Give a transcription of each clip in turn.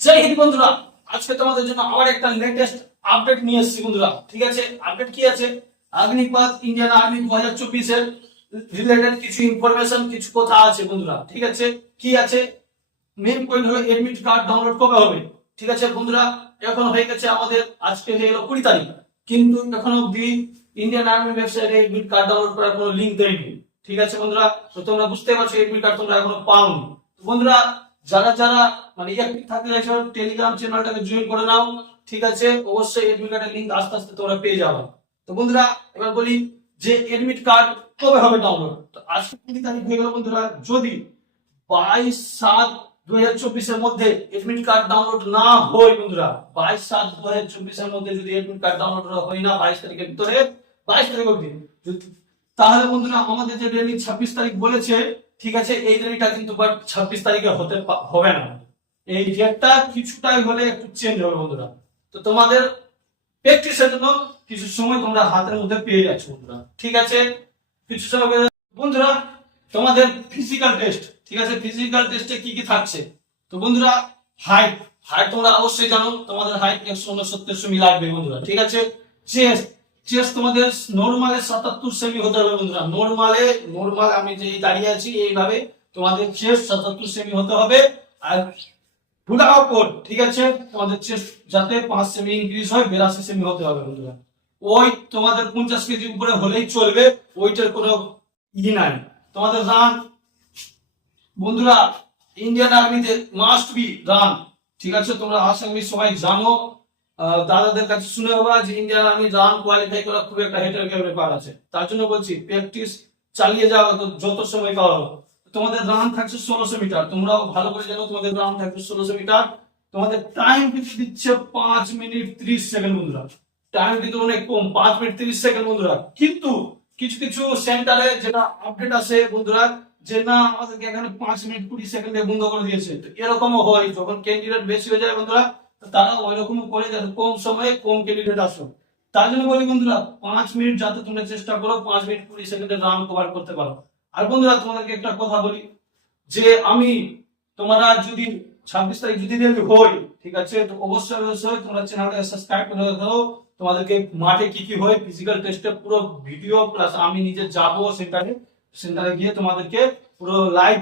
জয় হিন্দ বন্ধুরা, আজকে তোমাদের জন্য আবার একটা লেটেস্ট আপডেট নিয়ে এসেছি বন্ধুরা, ঠিক আছে? আপডেট কি আছে? অগ্নিপাত ইন্ডিয়ান আর্মি দু হাজার চব্বিশের রিলেটেড কিছু ইনফরমেশন কিছু কথা আছে বন্ধুরা, ঠিক আছে? কি আছে? মেন পয়েন্ট হলো এডমিট কার্ড ডাউনলোড কবে হবে, ঠিক আছে বন্ধুরা? এখন হয়ে গেছে আমাদের, আজকে হয়ে গেল কুড়ি তারিখ, কিন্তু এখন অব্দি ইন্ডিয়ান আর্মি ওয়েবসাইটে এডমিট কার্ড ডাউনলোড করার কোনো লিঙ্ক দেয়নি, ঠিক আছে বন্ধুরা? তো তোমরা বুঝতে পারছ এডমিট কার্ড তোমরা এখনও পাওনি। বন্ধুরা যারা যারা মানে অ্যাক্টিভ থাকতে চাইছো টেলিগ্রাম চ্যানেলটাকে জয়েন করে নাও, ঠিক আছে? অবশ্যই এডমিট কার্ডের লিঙ্ক আস্তে আস্তে তোমরা পেয়ে যাবে। তো বন্ধুরা, এবার বলি যে এডমিট কার্ড কবে হবে ডাউনলোড তো আজকে কুড়ি তারিখ হয়ে গেল বন্ধুরা, যদি বাইশ সাত দু হাজার চব্বিশের মধ্যে এডমিট কার্ড ডাউনলোড না হয় বন্ধুরা, বাইশ সাত দু হাজার চব্বিশের মধ্যে যদি এডমিট কার্ড ডাউনলোড হয় না, বাইশ তারিখের ভিতরে, বাইশ তারিখ অব্দি তাহলে বন্ধুরা, আমাদের যে রেলি ছাব্বিশ তারিখ বলেছে ঠিক আছে, এই রেলিটা কিন্তু ছাব্বিশ তারিখে হতে হবে না। এই ডেটটা কিছুটাই হলে একটু চেঞ্জ হবে বন্ধুরা। তো তোমাদের প্র্যাকটিসের জন্য কিছু সময় তোমরা হাতের মধ্যে পেয়ে যাচ্ছ বন্ধুরা। ঠিক আছে? কিছু সময় বন্ধুরা, তোমাদের ফিজিক্যাল টেস্ট ঠিক আছে? ফিজিক্যাল টেস্টে কি কি থাকছে? তো বন্ধুরা হাইট হাইট তোমরা অবশ্যই জানো। তোমাদের হাইট একশো উনসত্তর সেমি লাগবে বন্ধুরা। ঠিক আছে? চেস্ট চেস্ট তোমাদের নর্মালে সাতাত্তর সেমি হতে হবে বন্ধুরা। নর্মালে নর্মাল আমি যে দাঁড়িয়ে আছি, এইভাবে তোমাদের চেস্ট সাতাত্তর সেমি হতে হবে। আর ঠিক আছে? তোমাদের চেস্ট যাতে সেমি ইনক্রিজ হয়, বিরাশি সেমি হতে হবে বন্ধুরা। ওই তোমাদের পঞ্চাশ কেজি উপরে হলেই চলবে, ওইটার কোনো ই নাই। তোমাদের রান বন্ধুরা ইন্ডিয়ান আর্মিতে মাস্ট বি রান ঠিক আছে? তোমরা করি সবাই জানো দাদাদের কাছে শুনে হবা যে ইন্ডিয়ান আর্মি রান কোয়ালিফাই করা খুব একটা হেটার ব্যাপার আছে। তার জন্য বলছি প্র্যাকটিস চালিয়ে যাওয়া তো যত সময় পাওয়া তোমাদের রান থাকছে ষোলোশো মিটার, তোমরাও ভালো করে জানো তোমাদের রান থাকছে ষোলোশো মিটার। তোমাদের টাইম কিন্তু দিচ্ছে পাঁচ মিনিট ত্রিশ সেকেন্ড বন্ধুরা। টাইম কিন্তু অনেক কম, পাঁচ মিনিট তিরিশ সেকেন্ড বন্ধুরা। কিন্তু কিছু কিছু সেন্টারে যেটা আপডেট আছে বন্ধুরা, যে না আমাদেরকে এখানে পাঁচ মিনিট কুড়ি সেকেন্ডে বন্ধ করে দিয়েছে। এরকমও হয়, যখন ক্যান্ডিডেট বেশি হয়ে যায় বন্ধুরা তারা ওই রকম করে যাতে কম সময়ে কম ক্যান্ডিডেট আসো। তার জন্য বলি বন্ধুরা, পাঁচ মিনিট যাতে তোমরা চেষ্টা করো, পাঁচ মিনিট কুড়ি সেকেন্ডে রান কভার করতে পারো। আর বন্ধুরা, তোমাদেরকে একটা কথা বলি, যে আমি তোমরা যদি ছাব্বিশ তারিখ যদি রেডি হই, ঠিক আছে, তো অবশ্যই অবশ্যই তোমরা চ্যানেলটা সাবস্ক্রাইব করে দাও তোমাদেরকে মাঠে কি কি হয় ফিজিক্যাল টেস্টে পুরো ভিডিও প্লাস আমি নিজে যাব সেন্টারে সেন্টারে গিয়ে তোমাদেরকে পুরো লাইভ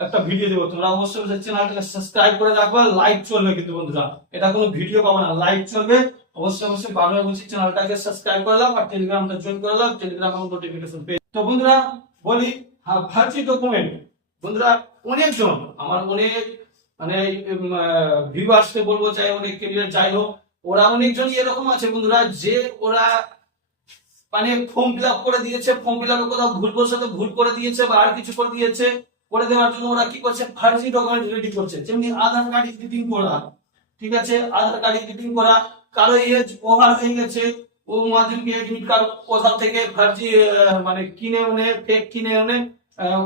একটা ভিডিও দেবো। তোমরা অবশ্যই চ্যানেলটাকে সাবস্ক্রাইব করে রাখবা। লাইভ চলবে কিন্তু বন্ধুরা। এটা কোনো ভিডিও পাবো না। লাইভ চলবে। অবশ্যই অবশ্যই বারবার বলছি চ্যানেলটাকে সাবস্ক্রাইব করে দাও আর টেলিগ্রামটা জয়েন করে দাও। টেলিগ্রাম আমার নোটিফিকেশন পেয়ে তো বন্ধুরা, বলি হ্যাঁ ভার্চি ডকুমেন্ট বন্ধুরা, অনেকজন, আমার অনেক মানে ভিউয়ার্সকে বলব, চাই অনেক ক্যারিয়ার যাই হোক, ওরা অনেকজন এরকম আছে বন্ধুরা, যে ওরা মানে ফর্ম ফিল আপ করে দিয়েছে ফর্ম ফিল আপে কোথাও ভুল বসে ভুল করে দিয়েছে বা আর কিছু করে দিয়েছে। করে দেওয়ার জন্য ওরা কি করছে? ফার্জি ডকুমেন্ট রেডি করছে। যেমনি আধার কার্ড এডিটিং করা, ঠিক আছে? আধার কার্ড এডিটিং করা, কারও এজ ওভার হয়ে গেছে, ও মাধ্যমিক এডমিট কার্ড কোথাও থেকে ফার্জি মানে কিনে এনে ফেক কিনে এনে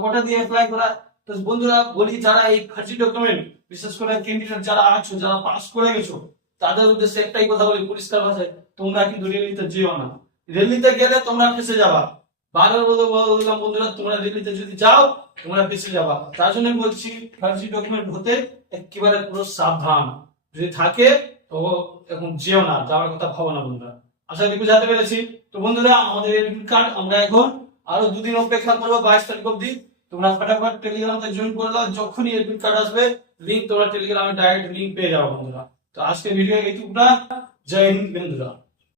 ওটা দিয়ে অ্যাপ্লাই করা। তো বন্ধুরা, বলি যারা এই ফার্জি ডকুমেন্ট বিশেষ করে ক্যান্ডিডেট যারা আছো, যারা পাস করে গেছো, তাদের উদ্দেশ্যে একটাই কথা বলি, পরিষ্কার ভাষায়, তোমরা কিন্তু রেলিতে যেও না। রেলিতে গেলে তোমরা ফেসে যাবা। বারবার বলব বললাম, বন্ধুরা, তোমরা রেলিতে যদি যাও, তোমরা ফেসে যাবা। তার জন্য বলছি ফার্জি ডকুমেন্ট হতে একেবারে পুরো সাবধান। যদি থাকে, তো এখন যেও না, যাওয়ার কথা ভাবো না বন্ধুরা। আশা করি বুঝাতে পেরেছি। তো বন্ধুরা, আমাদের এডমিট কার্ড আমরা এখন আরও দুদিন অপেক্ষা করব, বাইশ তারিখ অব্দি তোমরা ফটাফট টেলিগ্রামে জয়েন করে দাও, যখনই এডমিট কার্ড আসবে লিঙ্ক তোমরা টেলিগ্রামে ডাইরেক্ট লিঙ্ক পেয়ে যাও বন্ধুরা। তো আজকে ভিডিও এইটুকুটা জয় হিন্দ বন্ধুরা।